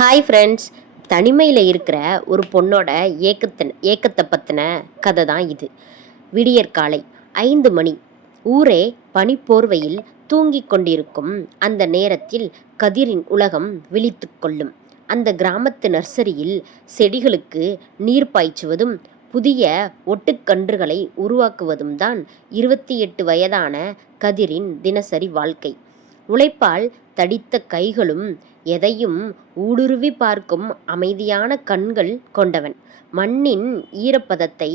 Hi friends. தனிமையில் இருக்கிற ஒரு பொண்ணோட ஏக்கத்தை பற்றின கதை தான் இது. விடியற்காலை 5 மணி. ஊரே பனிப்போர்வையில் தூங்கிக் கொண்டிருக்கும் அந்த நேரத்தில் கதிரின் உலகம் விழித்து கொள்ளும். அந்த கிராமத்து நர்சரியில் செடிகளுக்கு நீர் பாய்ச்சுவதும் புதிய ஒட்டுக்கன்றுகளை உருவாக்குவதும் தான் 28 வயதான கதிரின் தினசரி வாழ்க்கை. உழைப்பால் தடித்த கைகளும் எதையும் ஊடுருவி பார்க்கும் அமைதியான கண்கள் கொண்டவன். மண்ணின் ஈரப்பதத்தை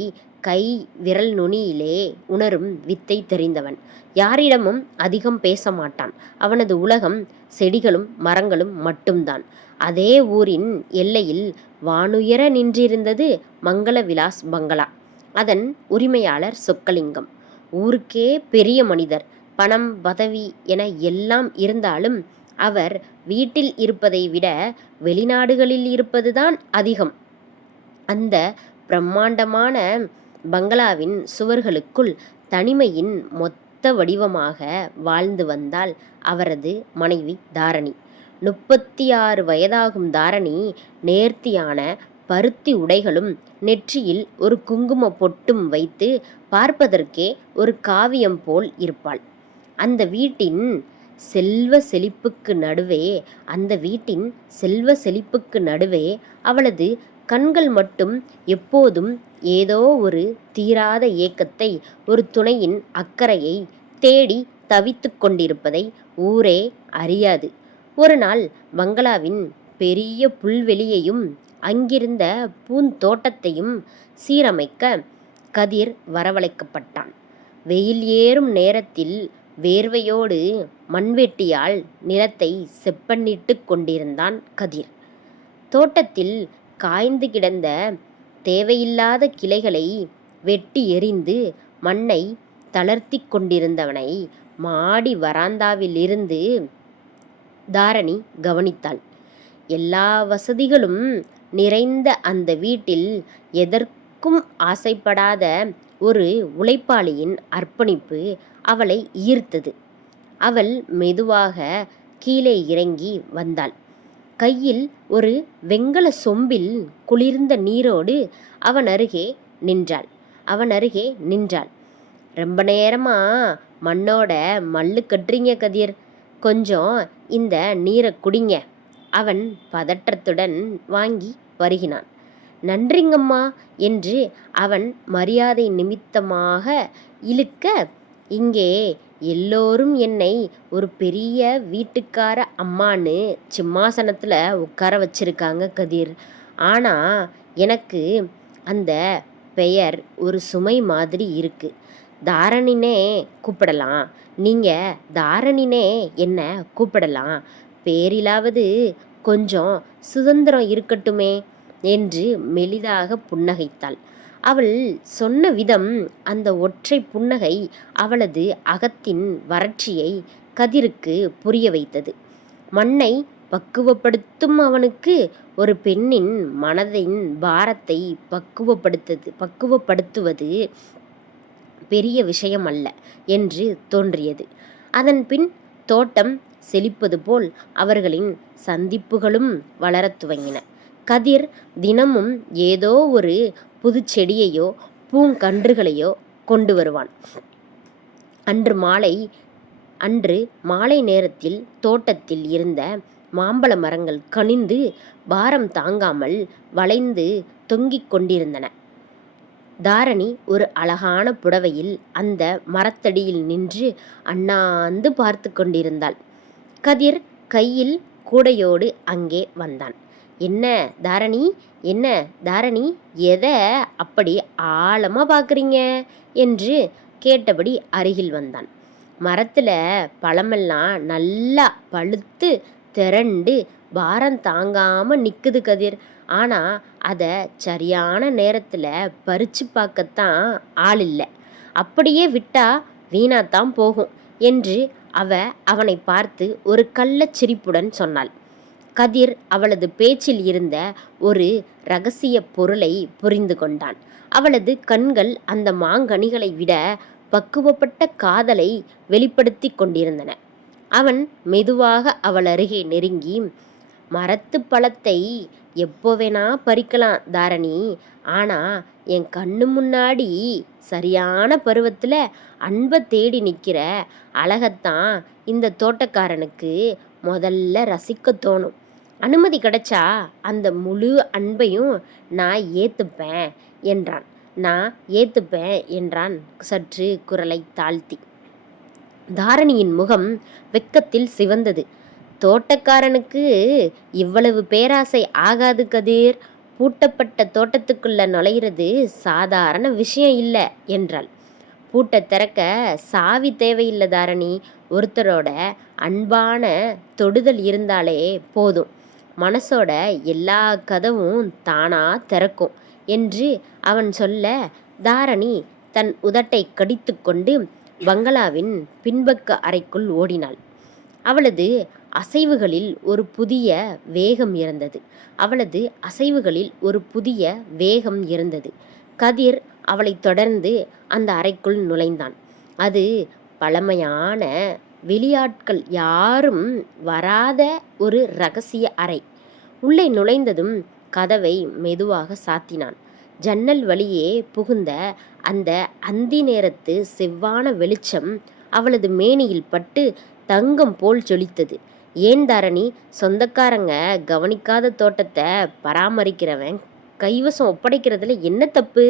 கை விரல் நுனியிலே உணரும் வித்தை தெரிந்தவன். யாரிடமும் அதிகம் பேச மாட்டான். அவனது உலகம் செடிகளும் மரங்களும் மட்டும்தான். அதே ஊரின் எல்லையில் வானுயர நின்றிருந்தது மங்கள விலாஸ் பங்களா. அதன் உரிமையாளர் சொக்கலிங்கம். ஊருக்கே பெரிய மனிதர். பணம் பதவி என எல்லாம் இருந்தாலும் அவர் வீட்டில் இருப்பதை விட வெளிநாடுகளில் இருப்பதுதான் அதிகம். அந்த பிரம்மாண்டமான பங்களாவின் சுவர்களுக்குள் தனிமையின் மொத்த வடிவமாக வாழ்ந்து வந்தாள் அவரது மனைவி தாரணி. 36 வயதாகும் தாரணி நேர்த்தியான பருத்தி உடைகளும் நெற்றியில் ஒரு குங்கும பொட்டும் வைத்து பார்ப்பதற்கே ஒரு காவியம் போல் இருப்பாள். அந்த வீட்டின் செல்வ செழிப்புக்கு நடுவே அவளது கண்கள் மட்டும் எப்போதும் ஏதோ ஒரு தீராத ஏக்கத்தை, ஒரு துணையின் அக்கறையை தேடி தவித்து கொண்டிருப்பதை ஊரே அறியாது. ஒரு நாள் பங்களாவின் பெரிய புல்வெளியையும் அங்கிருந்த பூந்தோட்டத்தையும் சீரமைக்க கதிர் வரவழைக்கப்பட்டான். வெயில் ஏறும் நேரத்தில் வேர்வையோடு மண்வெட்டியால் நிலத்தை செப்பனிட்டு கொண்டிருந்தான் கதிர். தோட்டத்தில் காய்ந்து கிடந்த தேவையில்லாத கிளைகளை வெட்டி எறிந்து மண்ணை தளர்த்தி கொண்டிருந்தவனை மாடி வராந்தாவில் இருந்து தாரணி கவனித்தாள். எல்லா வசதிகளும் நிறைந்த அந்த வீட்டில் எதற்கும் ஆசைப்படாத ஒரு உழைப்பாளியின் அர்ப்பணிப்பு அவளை ஈர்த்தது. அவள் மெதுவாக கீழே இறங்கி வந்தாள். கையில் ஒரு வெண்கல சொம்பில் குளிர்ந்த நீரோடு அவன் அருகே நின்றாள். ரொம்ப நேரமா மண்ணோட மல்லு கட்டுறீங்க கதிர், கொஞ்சம் இந்த நீரை குடிங்க. அவன் பதற்றத்துடன் வாங்கி வருகினான். நன்றிங்கம்மா என்று அவன் மரியாதை நிமித்தமாக இழுக்க, இங்கே எல்லோரும் என்னை ஒரு பெரிய வீட்டுக்கார அம்மான்னு சிம்மாசனத்தில் உட்கார வச்சிருக்காங்க கதிர். ஆனால் எனக்கு அந்த பெயர் ஒரு சுமை மாதிரி இருக்கு. தாரணினே கூப்பிடலாம், நீங்கள் தாரணினே என்ன கூப்பிடலாம். பேரிலாவது கொஞ்சம் சுதந்திரம் இருக்கட்டுமே என்று மெலிதாக புன்னகைத்தாள். அவள் சொன்ன விதம், அந்த ஒற்றை புன்னகை அவளது அகத்தின் வறட்சியை கதிருக்கு புரிய வைத்தது. மண்ணை பக்குவப்படுத்தும் அவனுக்கு ஒரு பெண்ணின் மனதின் பாரத்தை பக்குவப்படுத்துவது பெரிய விஷயம் அல்ல என்று தோன்றியது. அதன் பின் தோட்டம் செழிப்பது போல் அவர்களின் சந்திப்புகளும் வளரத் துவங்கின. கதிர் தினமும் ஏதோ ஒரு புது செடியையோ பூங்கன்றுகளையோ கொண்டு வருவான். அன்று மாலை நேரத்தில் தோட்டத்தில் இருந்த மாம்பழ மரங்கள் கனிந்து பாரம் தாங்காமல் வளைந்து தொங்கிக் கொண்டிருந்தன. தாரணி ஒரு அழகான புடவையில் அந்த மரத்தடியில் நின்று அண்ணாந்து பார்த்து கொண்டிருந்தாள். கதிர் கையில் கூடையோடு அங்கே வந்தான். என்ன தாரணி, எதை அப்படி ஆழமாக பார்க்குறீங்க என்று கேட்டபடி அருகில் வந்தான். மரத்தில் பழமெல்லாம் நல்லா பழுத்து திரண்டு பாரம் தாங்காமல் நிற்குது கதிர். ஆனால் அதை சரியான நேரத்தில் பறித்து பார்க்கத்தான் ஆள் இல்லை. அப்படியே விட்டா வீணாத்தான் போகும் என்று அவனை பார்த்து ஒரு கள்ளச் சிரிப்புடன் சொன்னாள். கதிர் அவளது பேச்சில் இருந்த ஒரு இரகசிய பொருளை புரிந்து கொண்டான். அவளது கண்கள் அந்த மாங்கனிகளை விட பக்குவப்பட்ட காதலை வெளிப்படுத்தி கொண்டிருந்தன. அவன் மெதுவாக அவள் அருகே நெருங்கி, மரத்து பழத்தை எப்போ வேணா பறிக்கலாம் தாரணி. ஆனா என் கண்ணு முன்னாடி சரியான பருவத்தில் அன்பை தேடி நிற்கிற அழகத்தான் இந்த தோட்டக்காரனுக்கு முதல்ல ரசிக்க தோணும். அனுமதி கிடைச்சா அந்த முழு அன்பையும் நான் ஏற்றுப்பேன் என்றான். நான் ஏற்றுப்பேன் என்றான் சற்று குரலை தாழ்த்தி. தாரணியின் முகம் வெக்கத்தில் சிவந்தது. தோட்டக்காரனுக்கு இவ்வளவு பேராசை ஆகாது கதிர். பூட்டப்பட்ட தோட்டத்துக்குள்ள நுழையிறது சாதாரண விஷயம் இல்லை என்றாள். பூட்டை திறக்க சாவி தேவையில்லை தாரணி. ஒருத்தரோட அன்பான தொடுதல் இருந்தாலே போதும். மனசோட எல்லா கதவும் தானா திறக்கும் என்று அவன் சொல்ல தாரணி தன் உதட்டை கடித்து கொண்டு பங்களாவின் பின்பக்க அறைக்குள் ஓடினாள். அவளது அசைவுகளில் ஒரு புதிய வேகம் இருந்தது. கதிர் அவளை தொடர்ந்து அந்த அறைக்குள் நுழைந்தான். அது பழமையான வெளியாட்கள் யாரும் வராத ஒரு இரகசிய அறை. உள்ளே நுழைந்ததும் கதவை மெதுவாக சாத்தினான். ஜன்னல் வழியே புகுந்த அந்த அந்தி நேரத்து செவ்வான வெளிச்சம் அவளது மேனியில் பட்டு தங்கம் போல் ஜொலித்தது. ஏன் தாரணி, சொந்தக்காரங்க கவனிக்காத தோட்டத்தை பராமரிக்கிறவன் கைவசம் ஒப்படைக்கிறதுல என்ன தப்பு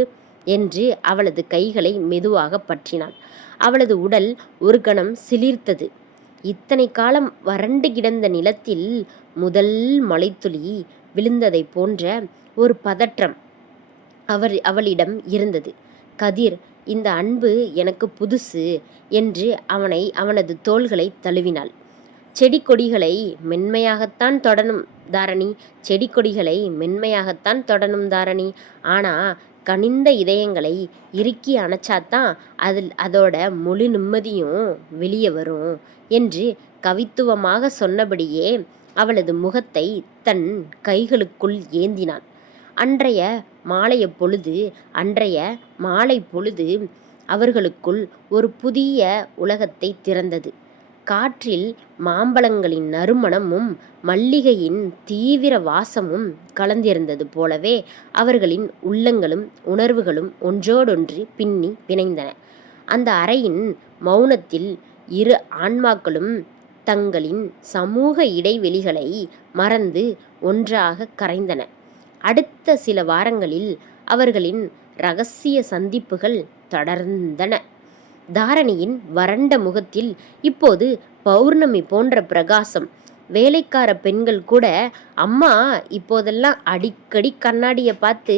என்று அவளது கைகளை மெதுவாக பற்றினான். அவளது உடல் ஒரு கணம் சிலிர்த்தது. இத்தனை காலம் வறண்டு கிடந்த நிலத்தில் முதல் மழைத்துளி விழுந்ததை போன்ற ஒரு பதற்றம் அவளிடம் இருந்தது. கதிர், இந்த அன்பு எனக்கு புதுசு என்று அவனது தோள்களை தழுவினாள். செடி கொடிகளை மென்மையாகத்தான் தொடணும் தாரணி. ஆனால் கனிந்த இதயங்களை இறுக்கி அணைச்சாதான் அதோட முழு நிம்மதியும் வெளியே வரும் என்று கவித்துவமாக சொன்னபடியே அவளது முகத்தை தன் கைகளுக்குள் ஏந்தினான். அன்றைய மாலை பொழுது அவர்களுக்குள் ஒரு புதிய உலகத்தை திறந்தது. காற்றில் மாம்பழங்களின் நறுமணமும் மல்லிகையின் தீவிர வாசமும் கலந்திருந்தது போலவே அவர்களின் உள்ளங்களும் உணர்வுகளும் ஒன்றோடொன்று பின்னி பிணைந்தன. அந்த அறையின் மௌனத்தில் இரு ஆன்மாக்களும் தங்களின் சமூக இடைவெளிகளை மறந்து ஒன்றாக கரைந்தன. அடுத்த சில வாரங்களில் அவர்களின் இரகசிய சந்திப்புகள் தொடர்ந்தன. தாரணியின் வறண்ட முகத்தில் இப்போது பௌர்ணமி போன்ற பிரகாசம். வேலைக்கார பெண்கள் கூட அம்மா இப்போதெல்லாம் அடிக்கடி கண்ணாடியை பார்த்து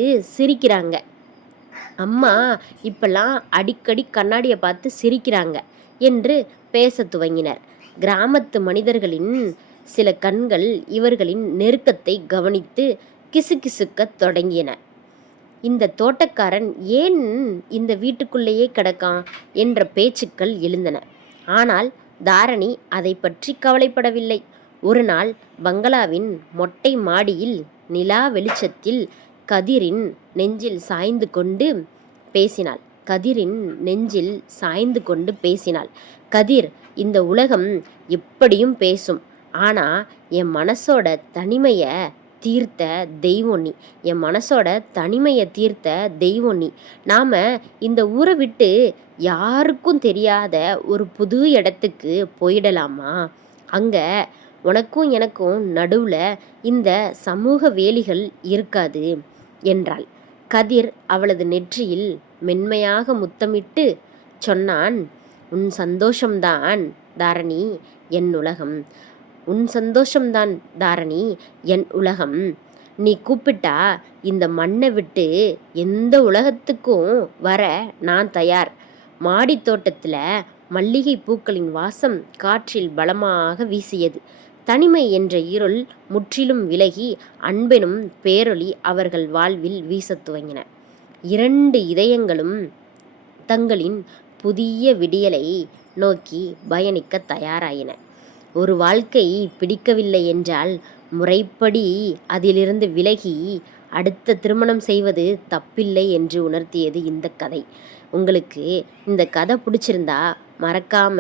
சிரிக்கிறாங்க என்று பேச துவங்கினர். கிராமத்து மனிதர்களின் சில கண்கள் இவர்களின் நெருக்கத்தை கவனித்து கிசுகிசுக்கத் தொடங்கின. இந்த தோட்டக்காரன் ஏன் இந்த வீட்டுக்குள்ளேயே கிடக்கான் என்ற பேச்சுக்கள் எழுந்தன. ஆனால் தாரணி அதை பற்றி கவலைப்படவில்லை. ஒரு நாள் பங்களாவின் மொட்டை மாடியில் நிலா வெளிச்சத்தில் கதிரின் நெஞ்சில் சாய்ந்து கொண்டு பேசினாள். கதிர், இந்த உலகம் எப்படியும் பேசும். ஆனா என் மனசோட தனிமையை தீர்த்த தெய்வம் நீ. நாம இந்த ஊரை விட்டு யாருக்கும் தெரியாத ஒரு புது இடத்துக்கு போயிடலாமா? அங்க உனக்கும் எனக்கும் நடுவுல இந்த சமூக வேலிகள் இருக்காது என்றாள். கதிர் அவளது நெற்றியில் மென்மையாக முத்தமிட்டு சொன்னான், உன் சந்தோஷம்தான் தாரணி என் உலகம். நீ கூப்பிட்டா இந்த மண்ணை விட்டு எந்த உலகத்துக்கும் வர நான் தயார். மாடி தோட்டத்தில் மல்லிகை பூக்களின் வாசம் காற்றில் பலமாக வீசியது. தனிமை என்ற இருள் முற்றிலும் விலகி அன்பெனும் பேரொளி அவர்கள் வாழ்வில் வீசத் துவங்கின. இரண்டு இதயங்களும் தங்களின் புதிய விடியலை நோக்கி பயணிக்க தயாராயின. ஒரு வாழ்க்கை பிடிக்கவில்லை என்றால் முறைப்படி அதிலிருந்து விலகி அடுத்த திருமணம் செய்வது தப்பில்லை என்று உணர்த்தியது இந்த கதை. உங்களுக்கு இந்த கதை பிடிச்சிருந்தா மறக்காம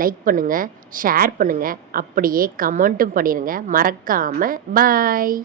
லைக் பண்ணுங்கள், ஷேர் பண்ணுங்கள், அப்படியே கமெண்ட்டும் பண்ணிடுங்க. மறக்காமல் பாய்.